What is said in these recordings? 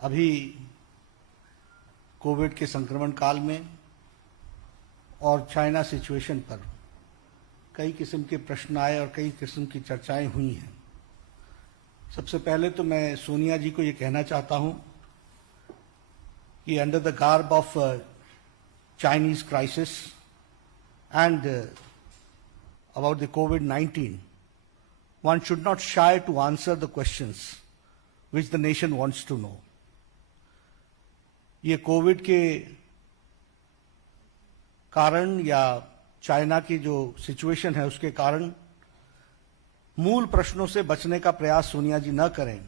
अभी कोविड के संक्रमण काल में और चाइना सिचुएशन पर कई किस्म के प्रश्न आए और कई किस्म की चर्चाएं हुई हैं। सबसे पहले तो मैं सोनिया जी को ये कहना चाहता हूं कि under the garb of Chinese crisis and about the COVID-19, one should not shy to answer the questions which the nation wants to know. ये कोविड के कारण या चाइना की जो सिचुएशन है उसके कारण मूल प्रश्नों से बचने का प्रयास सोनिया जी न करें,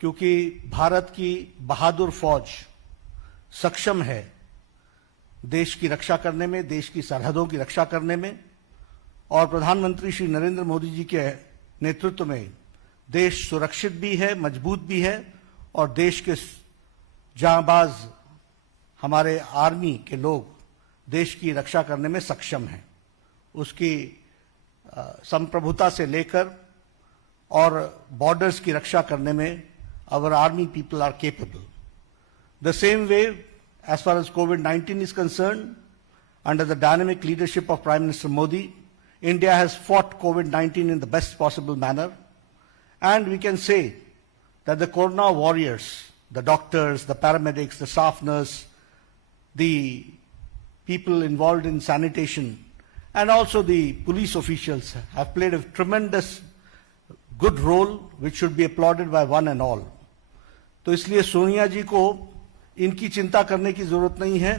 क्योंकि भारत की बहादुर फौज सक्षम है देश की रक्षा करने में, देश की सरहदों की रक्षा करने में, और प्रधानमंत्री श्री नरेंद्र मोदी जी के नेतृत्व में देश सुरक्षित भी है, मजबूत भी है और देश के जांबाज हमारे आर्मी के लोग देश की रक्षा करने में सक्षम हैं। उसकी संप्रभुता से लेकर और बॉर्डर्स की रक्षा करने में our army people are capable. The same way as far as COVID-19 is concerned, under the dynamic leadership of Prime Minister Modi, India has fought COVID-19 in the best possible manner, and we can say that the Corona warriors, the doctors, the paramedics, the staff nurse, the people involved in sanitation, and also the police officials have played a tremendous good role which should be applauded by one and all. तो इसलिए सोनिया जी को इनकी चिंता करने की जरूरत नहीं है।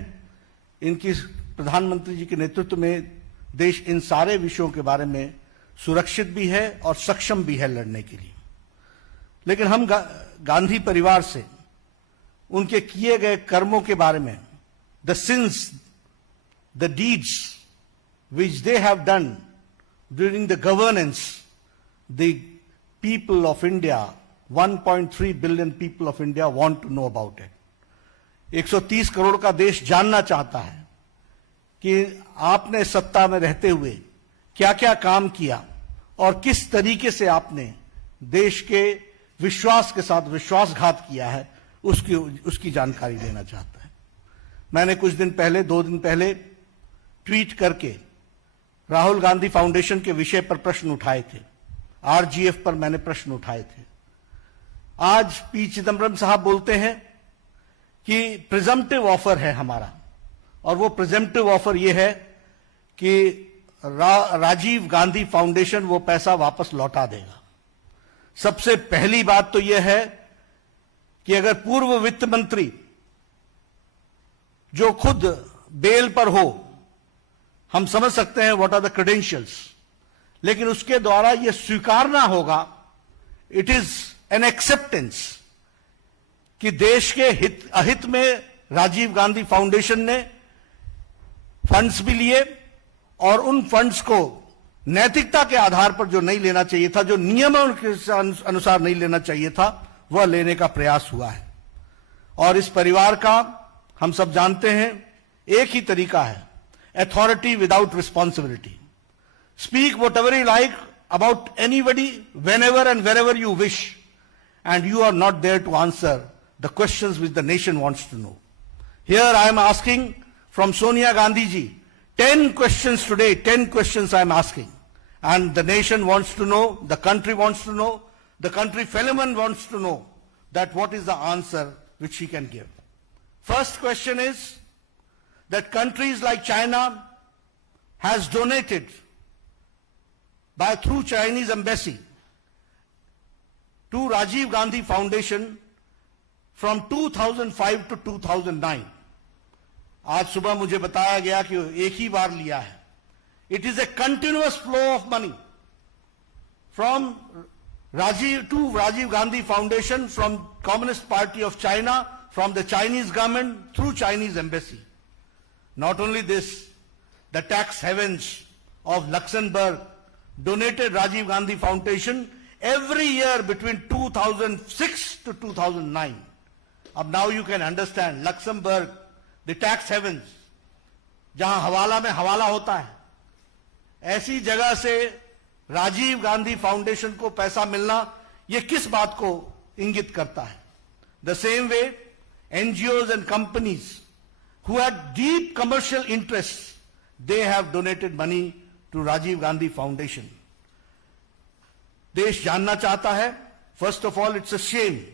इनकी प्रधानमंत्री जी के नेतृत्व में देश इन सारे विषयों के बारे में सुरक्षित भी है और सक्षम भी है लड़ने के लिए। लेकिन हम गांधी परिवार से उनके किए गए कर्मों के बारे में, the sins, the deeds which they have done during the governance, the people of India, 1.3 billion people of India want to know about it. 130 crore का देश जानना चाहता है कि आपने सत्ता में रहते हुए क्या क्या काम किया और किस तरीके से आपने देश के विश्वास के साथ विश्वासघात किया है, उसकी जानकारी देना चाहता है। मैंने कुछ दिन पहले, 2 दिन पहले ट्वीट करके राहुल गांधी फाउंडेशन के विषय पर प्रश्न उठाए थे। RGF पर मैंने प्रश्न उठाए थे। आज पी चिदम्बरम साहब बोलते हैं कि प्रिजम्पटिव ऑफर है हमारा, और वो प्रिजम्पटिव ऑफर ये है कि राजीव गांधी फाउंडेशन वो पैसा वापस लौटा देगा। सबसे पहली बात तो यह है कि अगर पूर्व वित्त मंत्री जो खुद बेल पर हो, हम समझ सकते हैं व्हाट आर द क्रेडेंशियल्स, लेकिन उसके द्वारा यह स्वीकारना होगा, इट इज एन एक्सेप्टेंस कि देश के अहित में राजीव गांधी फाउंडेशन ने फंड्स भी लिए और उन फंड्स को नैतिकता के आधार पर जो नहीं लेना चाहिए था, जो नियमों के अनुसार नहीं लेना चाहिए था, वह लेने का प्रयास हुआ है। और इस परिवार का हम सब जानते हैं एक ही तरीका है, authority without responsibility. Speak whatever you like about anybody, whenever and wherever you wish, and you are not there to answer the questions which the nation wants to know. Here I am asking from Sonia Gandhi ji, 10 questions today, 10 questions I am asking. And the nation wants to know, the country wants to know, the country fellowman wants to know that what is the answer which she can give. First question is, that countries like China has donated through Chinese embassy to Rajiv Gandhi Foundation from 2005 to 2009. आज सुबह मुझे बताया गया कि एक ही बार लिया है। It is a continuous flow of money from Rajiv Gandhi Foundation, from Communist Party of China, from the Chinese government through Chinese embassy. Not only this, the tax havens of Luxembourg donated Rajiv Gandhi Foundation every year between 2006 to 2009. Now you can understand, Luxembourg, the tax havens, जहां हवाला में हवाला होता है, ऐसी जगह से Rajiv Gandhi foundation को पैसा मिलना, यह किस बात को इंगित करता है? The same way, NGOs and companies who had deep commercial interests, they have donated money to Rajiv Gandhi Foundation. देश जानना चाहता है, first of all, it's a shame.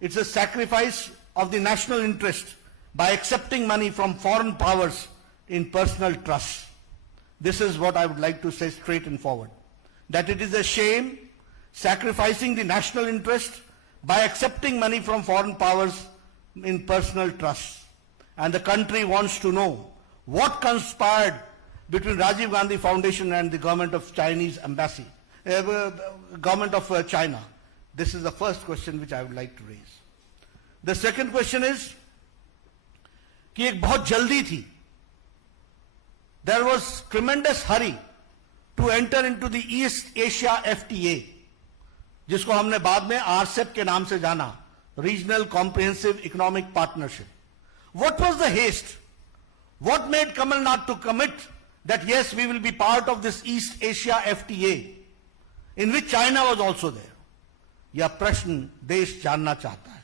It's a sacrifice of the national interest by accepting money from foreign powers in personal trust. This is what I would like to say straight and forward. That it is a shame sacrificing the national interest by accepting money from foreign powers in personal trust. And the country wants to know what conspired between Rajiv Gandhi Foundation and the government of Chinese embassy, government of China. This is the first question which I would like to raise. The second question is कि एक बहुत जल्दी थी. There was tremendous hurry to enter into the East Asia FTA, जिसको हमने बाद में RCEP के नाम से जाना, Regional Comprehensive Economic Partnership. What was the haste? What made Kamal Nath to commit that yes, we will be part of this East Asia FTA, in which China was also there? यह प्रश्न देश जानना चाहता है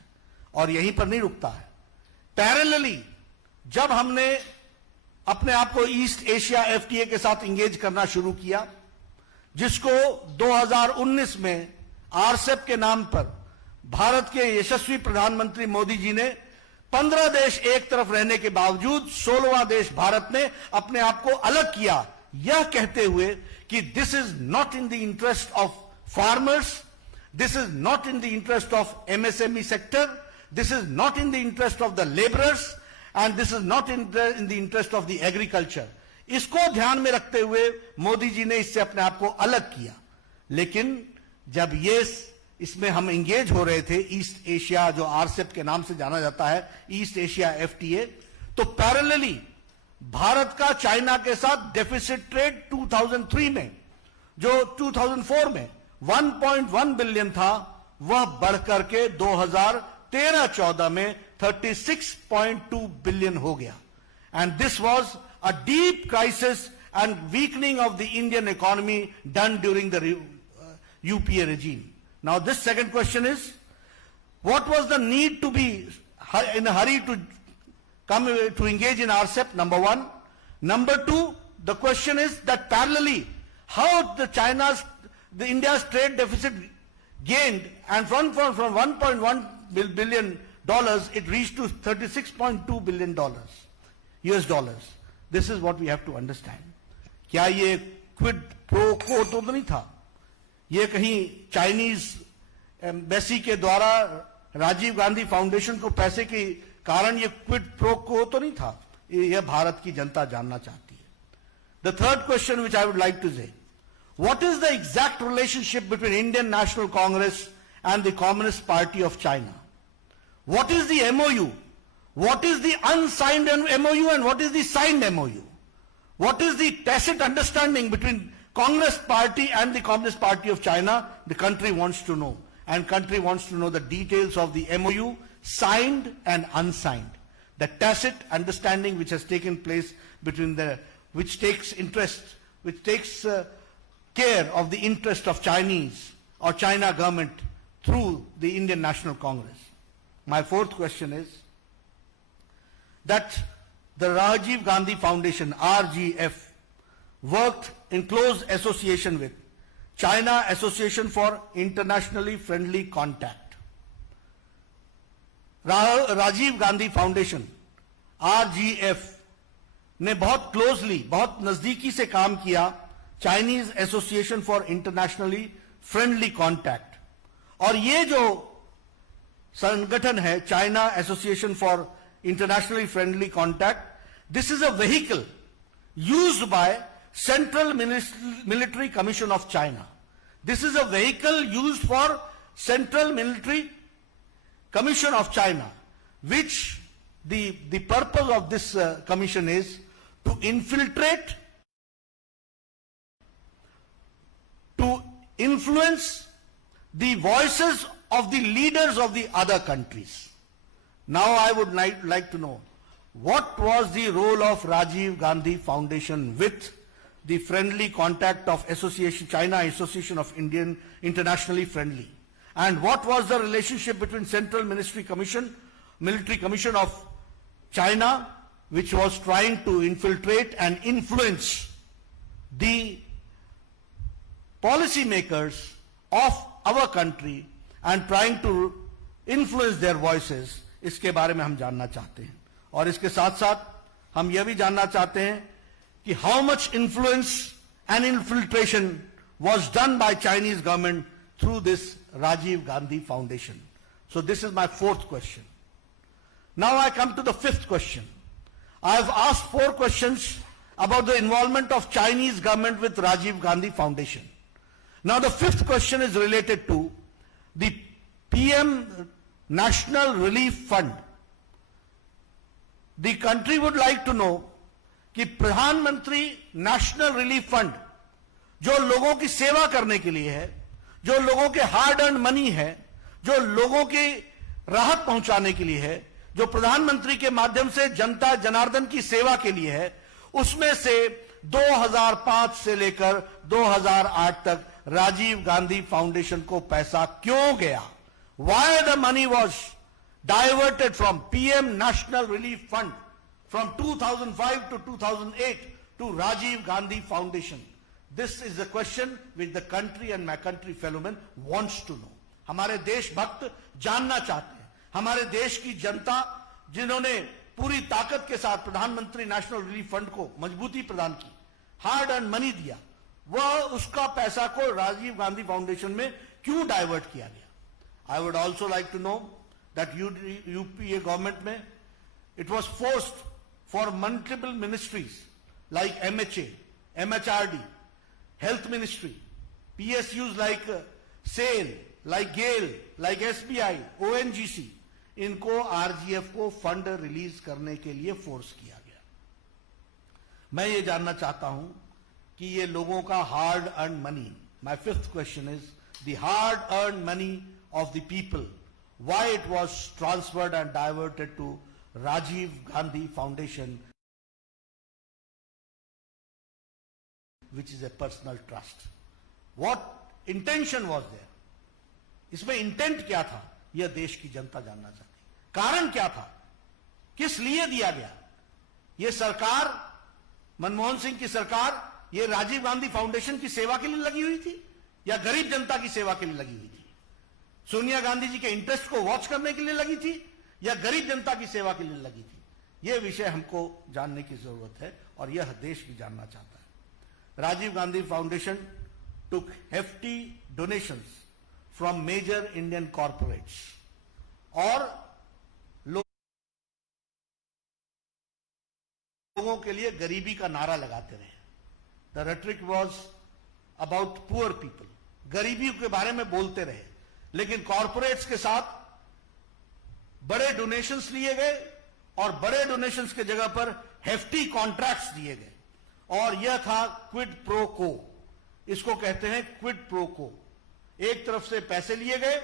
और यहीं पर नहीं रुकता है. पैरेलली जब हमने अपने आप को ईस्ट एशिया एफटीए के साथ इंगेज करना शुरू किया, जिसको 2019 में आरसेप के नाम पर भारत के यशस्वी प्रधानमंत्री मोदी जी ने 15 देश एक तरफ रहने के बावजूद 16वां देश भारत ने अपने आप को अलग किया, यह कहते हुए कि this is not in the interest of farmers, this is not in the interest of MSME sector, this is not in the interest of the laborers, and this is not in the interest of the agriculture. इसको ध्यान में रखते हुए मोदी जी ने इससे अपने आप को अलग किया. लेकिन जब ये इसमें हम इंगेज हो रहे थे, ईस्ट एशिया जो आरसेप के नाम से जाना जाता है, ईस्ट एशिया एफटीए, तो पैरेलली भारत का चाइना के साथ डेफिसिट ट्रेड 2003 में, जो 2004 में 1.1 बिलियन था, वह बढ़कर के 2013-14 में 36.2 बिलियन हो गया. And this was a deep crisis and weakening of the Indian economy done during the UPA regime. Now this second question is, what was the need to be in a hurry to come to engage in RCEP? Number one. Number two, the question is that parallelly, how the India's trade deficit gained, and from 1.1 billion dollars, it reached to 36.2 billion dollars, US dollars. This is what we have to understand. क्या ये quid pro को तो नहीं था? ये कहीं Chinese embassy के द्वारा राजीव गांधी फाउंडेशन को पैसे के कारण ये क्विड प्रो को तो नहीं था. यह भारत की जनता जानना चाहती है. The third question which I would like to say, what is the exact relationship between Indian National Congress and the Communist Party of China? What is the MOU? What is the unsigned MOU and what is the signed MOU? What is the tacit understanding between Congress Party and the Communist Party of China? The country wants to know. And country wants to know the details of the MOU, signed and unsigned. The tacit understanding which has taken place between which takes care of the interest of Chinese or China government through the Indian National Congress. My fourth question is that the Rajiv Gandhi Foundation, RGF, worked in close association with China Association for Internationally Friendly Contact. Rajiv Gandhi Foundation, RGF, ने बहुत closely, बहुत नजदीकी से काम किया Chinese association for internationally friendly contact. और ये जो संगठन है China association for internationally friendly contact, this is a vehicle used by central military commission of China. This is a vehicle used for central military commission of China, which the purpose of this commission is to infiltrate, to influence the voices of the leaders of the other countries. Now I would like to know, what was the role of Rajiv Gandhi Foundation with the friendly contact of China Association of Internationally Friendly? and what was the relationship between Central Military Commission of China, which was trying to infiltrate and influence the policy makers of our country and trying to influence their voices, इसके बारे में हम जानना चाहते हैं। और इसके साथ साथ हम यह भी जानना चाहते हैं कि how much influence and infiltration was done by Chinese government through this Rajiv Gandhi Foundation. So this is my fourth question. Now I come to the fifth question. I have asked 4 questions about the involvement of Chinese government with Rajiv Gandhi Foundation. Now the fifth question is related to the PM National Relief Fund. The country would like to know कि प्रधानमंत्री national relief fund जो लोगों की सेवा करने के लिए है, जो लोगों के हार्ड अर्न मनी है, जो लोगों की राहत पहुंचाने के लिए है, जो प्रधानमंत्री के माध्यम से जनता जनार्दन की सेवा के लिए है, उसमें से 2005 से लेकर 2008 तक राजीव गांधी फाउंडेशन को पैसा क्यों गया? Why the money was diverted from PM National Relief Fund from 2005 to 2008 to Rajiv Gandhi Foundation? This is the question which the country and my country fellow men wants to know. हमारे देशभक्त जानना चाहते हैं। हमारे देश की जनता जिन्होंने पूरी ताकत के साथ प्रधानमंत्री नेशनल रिलीफ फंड को मजबूती प्रदान की, हार्ड अर्न मनी दिया, वह उसका पैसा को राजीव गांधी फाउंडेशन में क्यों डाइवर्ट किया गया? I would also like to know that UPA government में it was forced for multiple ministries like MHA, MHRD, Health Ministry, PSUs like SAIL, like GAIL, like SBI, ONGC, इनको RGF को fund release करने के लिए force किया गया। मैं ये जानना चाहता हूं कि ये लोगों का hard earn money, my fifth question is the hard earned money of the people, why it was transferred and diverted to Rajiv Gandhi Foundation, which is a personal trust. What intention was there? इसमें intent क्या था? यह देश की जनता जानना चाहती। कारण क्या था? किस लिए दिया गया? यह सरकार, मनमोहन सिंह की सरकार, यह राजीव गांधी फाउंडेशन की सेवा के लिए लगी हुई थी या गरीब जनता की सेवा के लिए लगी हुई थी? सोनिया गांधी जी के इंटरेस्ट को वॉच करने के लिए लगी थी या गरीब जनता की सेवा के लिए लगी थी? यह विषय हमको जानने की जरूरत है और यह देश भी जानना चाहता है। Rajiv Gandhi foundation took hefty donations from major Indian corporates और लोगों के लिए गरीबी का नारा लगाते रहे। The rhetoric was about poor people, गरीबी के बारे में बोलते रहे, लेकिन कॉर्पोरेट्स के साथ बड़े डोनेशंस लिए गए और बड़े डोनेशंस के जगह पर हेफ्टी कॉन्ट्रैक्ट्स दिए गए और यह था क्विड प्रो को। इसको कहते हैं क्विड प्रो को। एक तरफ से पैसे लिए गए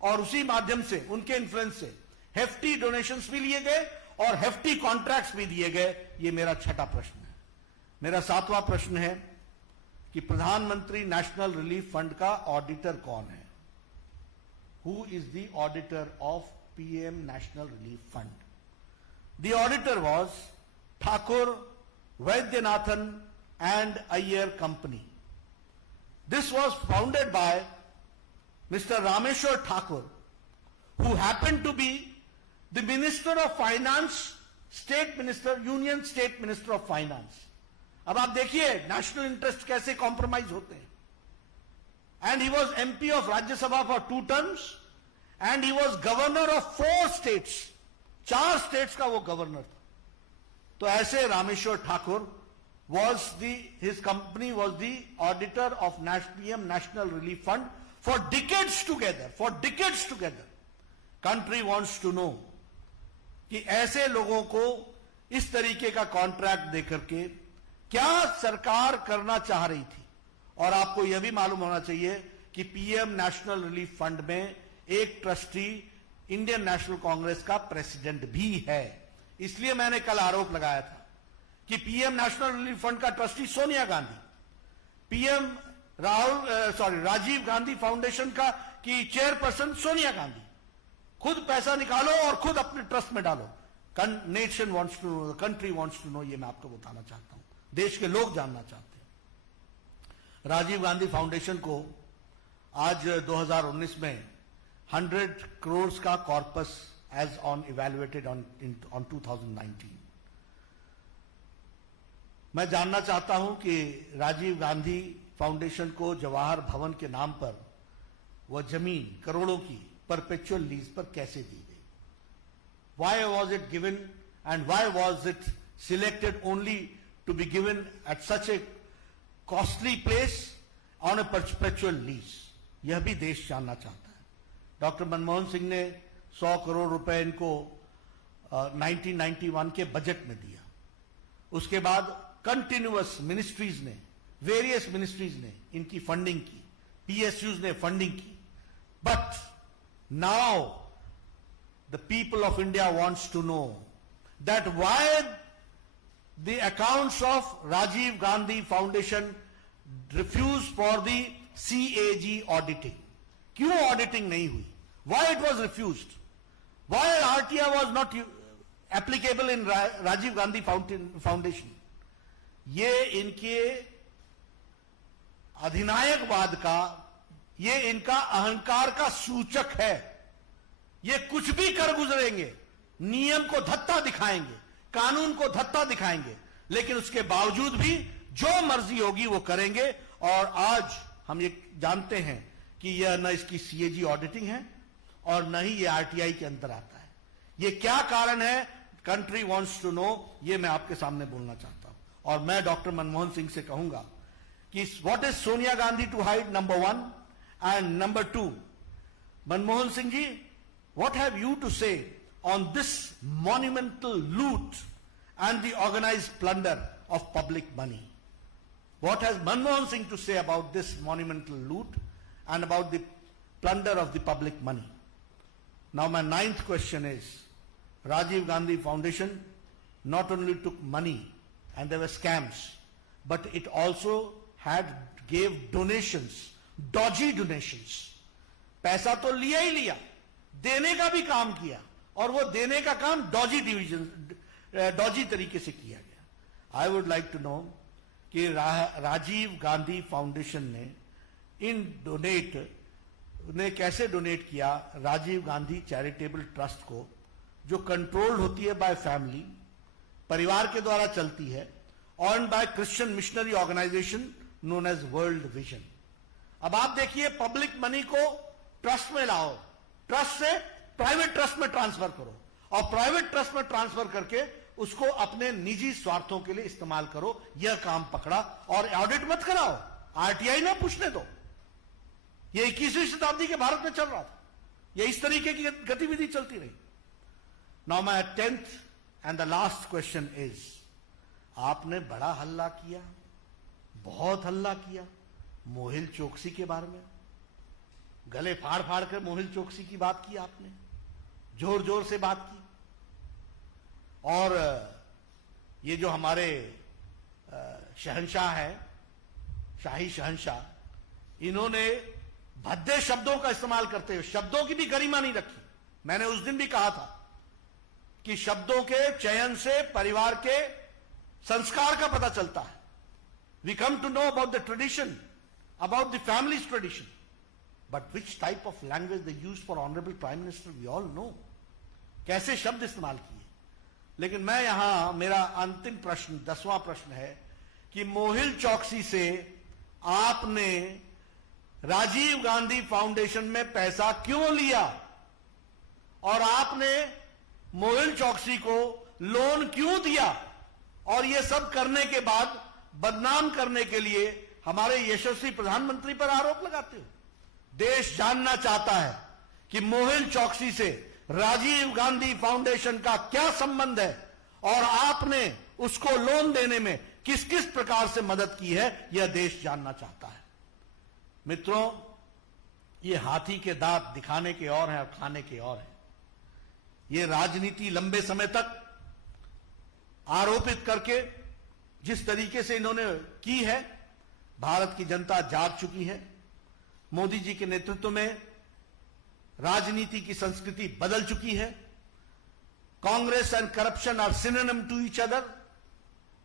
और उसी माध्यम से, उनके इन्फ्लुएंस से हेफ्टी डोनेशंस भी लिए गए और हेफ्टी कॉन्ट्रैक्ट्स भी दिए गए। यह मेरा छठा प्रश्न है। मेरा सातवां प्रश्न है कि प्रधानमंत्री नेशनल रिलीफ फंड का ऑडिटर कौन है? Who is the auditor of PM National Relief Fund? The auditor was Thakur, Vaidyanathan and Iyer Company. This was founded by Mr. Rameshwar Thakur, who happened to be the Minister of Finance, State Minister, Union State Minister of Finance. अब आप देखिए national interest कैसे compromise होते हैं। And he was MP of Rajya Sabha for 2 terms and he was governor of 4 states. 4 states का वो governor था। तो ऐसे Rameshwar Thakur his company was the auditor of PM National Relief Fund for decades together. Country wants to know कि ऐसे लोगों को इस तरीके का कॉन्ट्रैक्ट देकर के क्या सरकार करना चाह रही थी? और आपको यह भी मालूम होना चाहिए कि पीएम नेशनल रिलीफ फंड में एक ट्रस्टी इंडियन नेशनल कांग्रेस का प्रेसिडेंट भी है। इसलिए मैंने कल आरोप लगाया था कि पीएम नेशनल रिलीफ फंड का ट्रस्टी सोनिया गांधी, राजीव गांधी फाउंडेशन का कि चेयरपर्सन सोनिया गांधी, खुद पैसा निकालो और खुद अपने ट्रस्ट में डालो। Nation wants to know, the country wants to know, ये मैं आपको बताना चाहता हूं, देश के लोग जानना चाहते हैं। राजीव गांधी फाउंडेशन को आज 2019 में 100 करोड़ का corpus as on evaluated on 2019। मैं जानना चाहता हूं कि राजीव गांधी फाउंडेशन को जवाहर भवन के नाम पर वह जमीन करोड़ों की परपेचुअल लीज पर कैसे दी गई? Why was it given and why was it selected only to be given at such a costly place on a perpetual lease? यह भी देश जानना चाहता है। डॉक्टर मनमोहन सिंह ने 100 करोड़ रुपए इनको 1991 के बजट में दिया। उसके बाद कंटिन्यूअस मिनिस्ट्रीज ने, वेरियस मिनिस्ट्रीज ने इनकी फंडिंग की, पीएसयूज ने फंडिंग की। But now the people of India wants to know that why the accounts of Rajiv Gandhi Foundation refused for the CAG auditing. क्यों auditing नहीं हुई? Why it was refused? Why RTI was not applicable in Rajiv Gandhi Foundation? ये इनके अधिनायकवाद का, ये इनका अहंकार का सूचक है। ये कुछ भी कर गुजरेंगे, नियम को धत्ता दिखाएंगे, कानून को धत्ता दिखाएंगे, लेकिन उसके बावजूद भी जो मर्जी होगी वो करेंगे। और आज हम ये जानते हैं कि यह न इसकी सीएजी ऑडिटिंग है और न ही ये आरटीआई के अंदर आता है। ये क्या कारण है? कंट्री वांट्स टू नो, ये मैं आपके सामने बोलना चाहता हूं। और मैं डॉक्टर मनमोहन सिंह से कहूंगा कि what is Sonia Gandhi to hide, number 1, and number 2, Manmohan Singh ji, what have you to say on this monumental loot and the organized plunder of public money? What has Manmohan Singh to say about this monumental loot and about the plunder of the public money? Now my 9th question is, Rajiv Gandhi Foundation not only took money and there were scams, but it also gave donations, dodgy donations. पैसा तो लिया ही लिया, देने का भी काम किया, और वो देने का काम डॉजी तरीके से किया गया। I would like to know कि राजीव गांधी फाउंडेशन ने इन डोनेट ने कैसे डोनेट किया राजीव गांधी चैरिटेबल ट्रस्ट को, जो कंट्रोल्ड होती है बाय फैमिली, परिवार के द्वारा चलती है, owned by Christian missionary organization known as World Vision. अब आप देखिए, पब्लिक मनी को ट्रस्ट में लाओ, ट्रस्ट से प्राइवेट ट्रस्ट में ट्रांसफर करो, और प्राइवेट ट्रस्ट में ट्रांसफर करके उसको अपने निजी स्वार्थों के लिए इस्तेमाल करो। यह काम पकड़ा, और ऑडिट मत कराओ, आरटीआई ना पूछने दो। यह 21वीं शताब्दी के भारत में चल रहा था, यह इस तरीके की गतिविधि चलती रही। Now my 10th and the last question is, आपने बड़ा हल्ला किया, बहुत हल्ला किया मोहिल चोकसी के बारे में। गले फाड़ फाड़ कर मोहिल चोकसी की बात की आपने, जोर जोर से बात की। और ये जो हमारे शहंशाह है, शाही शहंशाह, इन्होंने भद्दे शब्दों का इस्तेमाल करते हुए शब्दों की भी गरिमा नहीं रखी। मैंने उस दिन भी कहा था कि शब्दों के चयन से परिवार के संस्कार का पता चलता है। We come to know about the tradition, about the families tradition, but which type of language they use for honourable prime minister we all know. कैसे शब्द इस्तेमाल किए। लेकिन मैं यहां, मेरा अंतिम प्रश्न, 10वां प्रश्न है कि मोहिल चौकसी से आपने राजीव गांधी फाउंडेशन में पैसा क्यों लिया, और आपने मोहिल चौकसी को लोन क्यों दिया, और यह सब करने के बाद बदनाम करने के लिए हमारे यशस्वी प्रधानमंत्री पर आरोप लगाते हो। देश जानना चाहता है कि मोहिल चौकसी से राजीव गांधी फाउंडेशन का क्या संबंध है, और आपने उसको लोन देने में किस किस प्रकार से मदद की है, यह देश जानना चाहता है। मित्रों, ये हाथी के दांत दिखाने के और हैं और खाने के और हैं। ये राजनीति लंबे समय तक आरोपित करके जिस तरीके से इन्होंने की है, भारत की जनता जाग चुकी है। मोदी जी के नेतृत्व में राजनीति की संस्कृति बदल चुकी है। Congress and corruption are synonym to each other.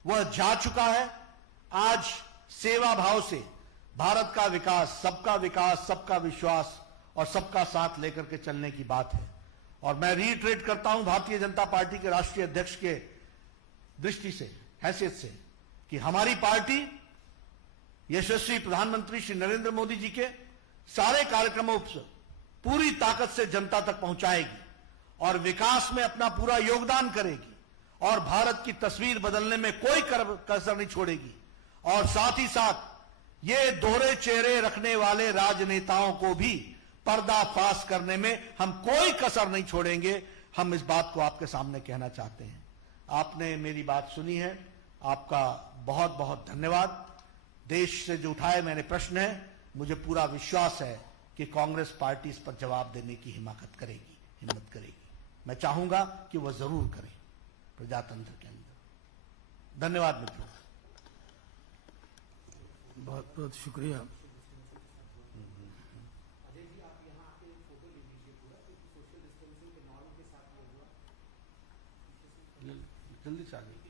वह जा चुका है। आज सेवा भाव से भारत का विकास, सबका विश्वास और सबका साथ लेकर के चलने की बात है। और मैं रीइटरेट करता हूं भारतीय जनता पार्टी के राष्ट्रीय अध्यक्ष के दृष्टि से, हैसियत से, कि हमारी पार्टी यशस्वी प्रधानमंत्री श्री नरेंद्र मोदी जी के सारे कार्यक्रमों से पूरी ताकत से जनता तक पहुंचाएगी और विकास में अपना पूरा योगदान करेगी और भारत की तस्वीर बदलने में कोई कसर नहीं छोड़ेगी। और साथ ही साथ ये दोहरे चेहरे रखने वाले राजनेताओं को भी पर्दाफाश करने में हम कोई कसर नहीं छोड़ेंगे। हम इस बात को आपके सामने कहना चाहते हैं। आपने मेरी बात सुनी है, आपका बहुत बहुत धन्यवाद। देश से जो उठाए मैंने प्रश्न है, मुझे पूरा विश्वास है कि कांग्रेस पार्टी इस पर जवाब देने की हिम्मत करेगी। मैं चाहूंगा कि वह जरूर करे प्रजातंत्र के अंदर। धन्यवाद मित्रों। बहुत बहुत शुक्रिया। जल्दी से आगे।